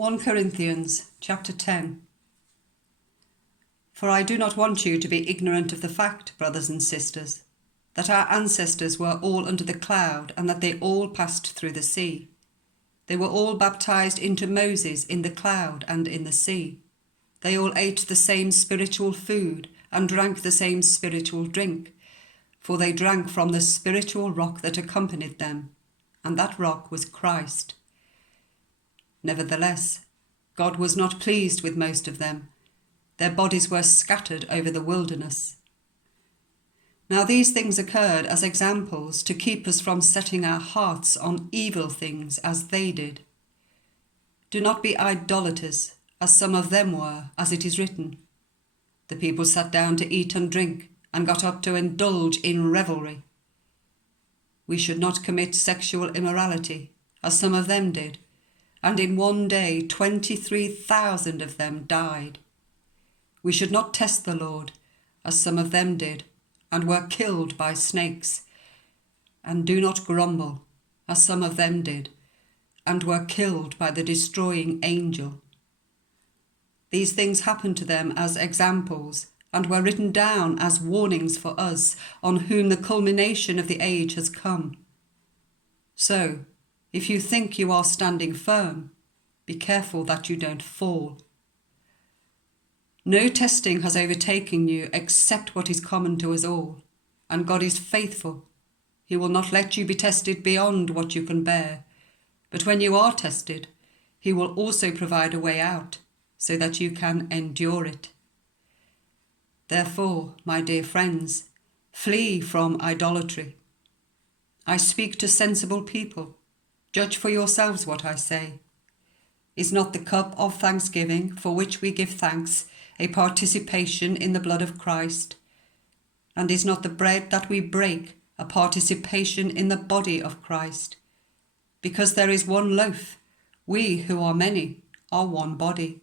1 Corinthians chapter 10. For I do not want you to be ignorant of the fact, brothers and sisters, that our ancestors were all under the cloud and that they all passed through the sea. They were all baptized into Moses in the cloud and in the sea. They all ate the same spiritual food and drank the same spiritual drink, for they drank from the spiritual rock that accompanied them, and that rock was Christ. Nevertheless, God was not pleased with most of them. Their bodies were scattered over the wilderness. Now these things occurred as examples to keep us from setting our hearts on evil things as they did. Do not be idolaters, as some of them were, as it is written. The people sat down to eat and drink, and got up to indulge in revelry. We should not commit sexual immorality, as some of them did, and in one day 23,000 of them died. We should not test the Lord, as some of them did, and were killed by snakes. And do not grumble, as some of them did, and were killed by the destroying angel. These things happened to them as examples, and were written down as warnings for us, on whom the culmination of the age has come. So, if you think you are standing firm, be careful that you don't fall. No testing has overtaken you except what is common to us all, and God is faithful. He will not let you be tested beyond what you can bear, but when you are tested, He will also provide a way out, so that you can endure it. Therefore, my dear friends, flee from idolatry. I speak to sensible people. Judge for yourselves what I say. Is not the cup of thanksgiving, for which we give thanks, a participation in the blood of Christ? And is not the bread that we break a participation in the body of Christ? Because there is one loaf, we who are many are one body,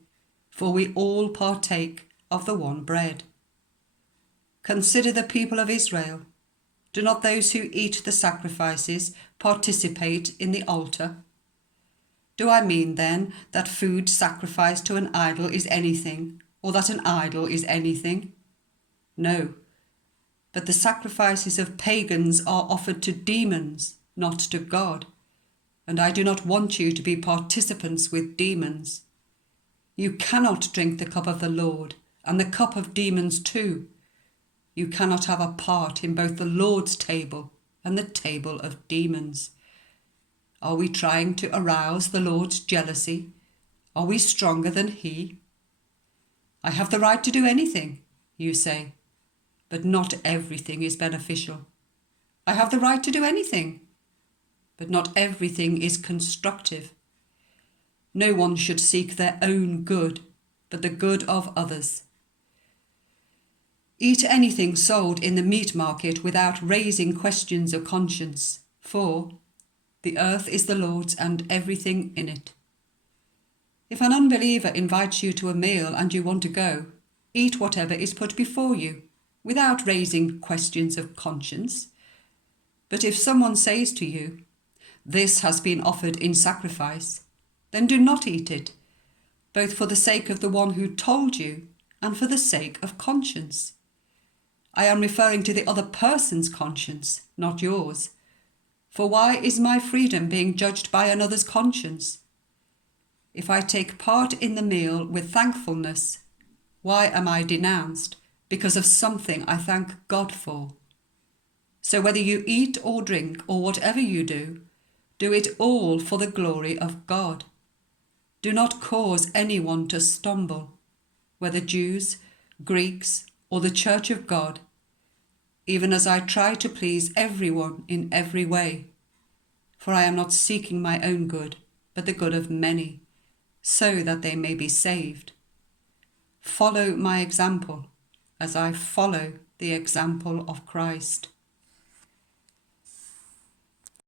for we all partake of the one bread. Consider the people of Israel. Do not those who eat the sacrifices participate in the altar? Do I mean then that food sacrificed to an idol is anything, or that an idol is anything? No, but the sacrifices of pagans are offered to demons, not to God, and I do not want you to be participants with demons. You cannot drink the cup of the Lord, and the cup of demons too. You cannot have a part in both the Lord's table and the table of demons. Are we trying to arouse the Lord's jealousy? Are we stronger than He? I have the right to do anything, you say, but not everything is beneficial. I have the right to do anything, but not everything is constructive. No one should seek their own good, but the good of others. Eat anything sold in the meat market without raising questions of conscience, for the earth is the Lord's and everything in it. If an unbeliever invites you to a meal and you want to go, eat whatever is put before you, without raising questions of conscience. But if someone says to you, "This has been offered in sacrifice," then do not eat it, both for the sake of the one who told you and for the sake of conscience. I am referring to the other person's conscience, not yours. For why is my freedom being judged by another's conscience? If I take part in the meal with thankfulness, why am I denounced because of something I thank God for? So whether you eat or drink or whatever you do it all for the glory of God. Do not cause anyone to stumble, whether Jews, Greeks, or the Church of God, even as I try to please everyone in every way. For I am not seeking my own good, but the good of many, so that they may be saved. Follow my example, as I follow the example of Christ.